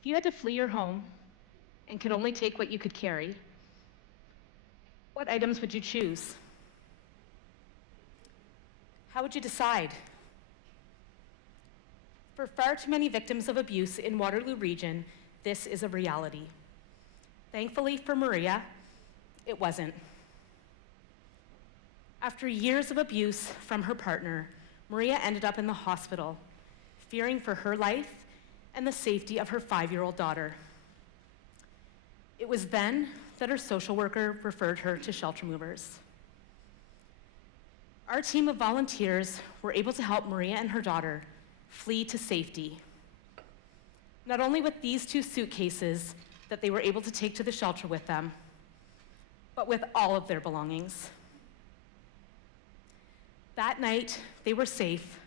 If you had to flee your home and could only take what you could carry, what items would you choose? How would you decide? For far too many victims of abuse in Waterloo Region, this is a reality. Thankfully for Maria, it wasn't. After years of abuse from her partner, Maria ended up in the hospital, fearing for her life and the safety of her 5-year-old daughter. It was then that her social worker referred her to Shelter Movers. Our team of volunteers were able to help Maria and her daughter flee to safety. Not only with these 2 suitcases that they were able to take to the shelter with them, but with all of their belongings. That night, they were safe,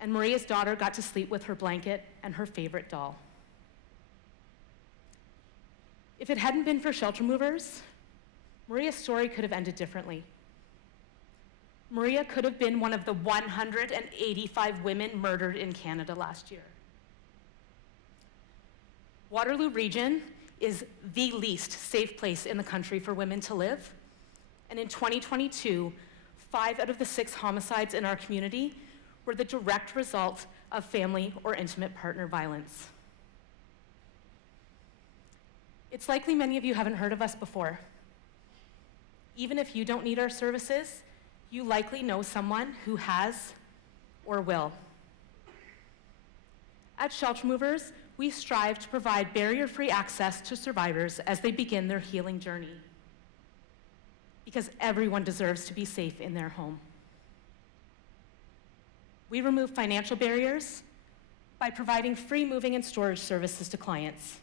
and Maria's daughter got to sleep with her blanket and her favorite doll. If it hadn't been for Shelter Movers, Maria's story could have ended differently. Maria could have been one of the 185 women murdered in Canada last year. Waterloo Region is the least safe place in the country for women to live, and in 2022, 5 out of the 6 homicides in our community were the direct result of family or intimate partner violence. It's likely many of you haven't heard of us before. Even if you don't need our services, you likely know someone who has or will. At Shelter Movers, we strive to provide barrier-free access to survivors as they begin their healing journey, because everyone deserves to be safe in their home. We remove financial barriers by providing free moving and storage services to clients.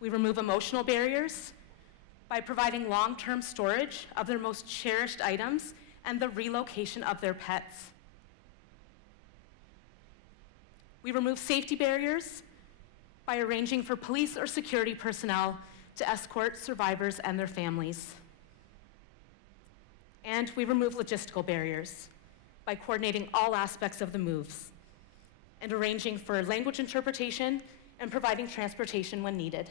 We remove emotional barriers by providing long-term storage of their most cherished items and the relocation of their pets. We remove safety barriers by arranging for police or security personnel to escort survivors and their families. And we remove logistical barriers by coordinating all aspects of the moves and arranging for language interpretation and providing transportation when needed.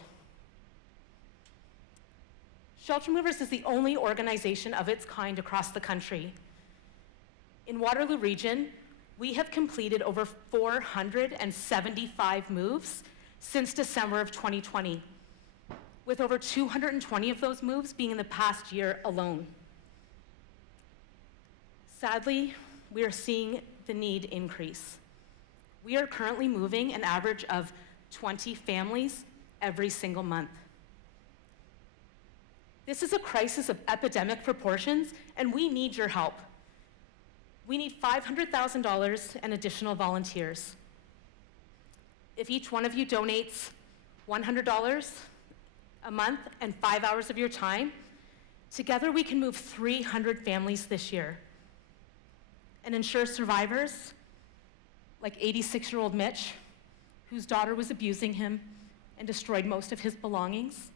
Shelter Movers is the only organization of its kind across the country. In Waterloo Region, we have completed over 475 moves since December of 2020, with over 220 of those moves being in the past year alone. Sadly, we are seeing the need increase. We are currently moving an average of 20 families every single month. This is a crisis of epidemic proportions, and we need your help. We need $500,000 and additional volunteers. If each one of you donates $100 a month and 5 hours of your time, together we can move 300 families this year and ensure survivors, like 86-year-old Mitch, whose daughter was abusing him and destroyed most of his belongings,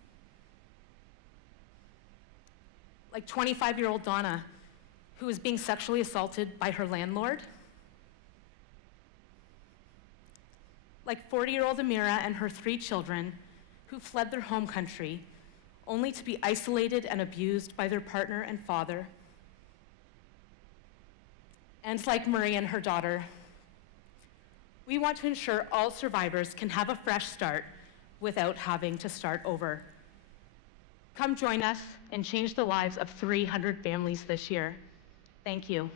like 25-year-old Donna, who was being sexually assaulted by her landlord, like 40-year-old Amira and her 3 children, who fled their home country, only to be isolated and abused by their partner and father. And like Maria and her daughter, we want to ensure all survivors can have a fresh start without having to start over. Come join us and change the lives of 300 families this year. Thank you.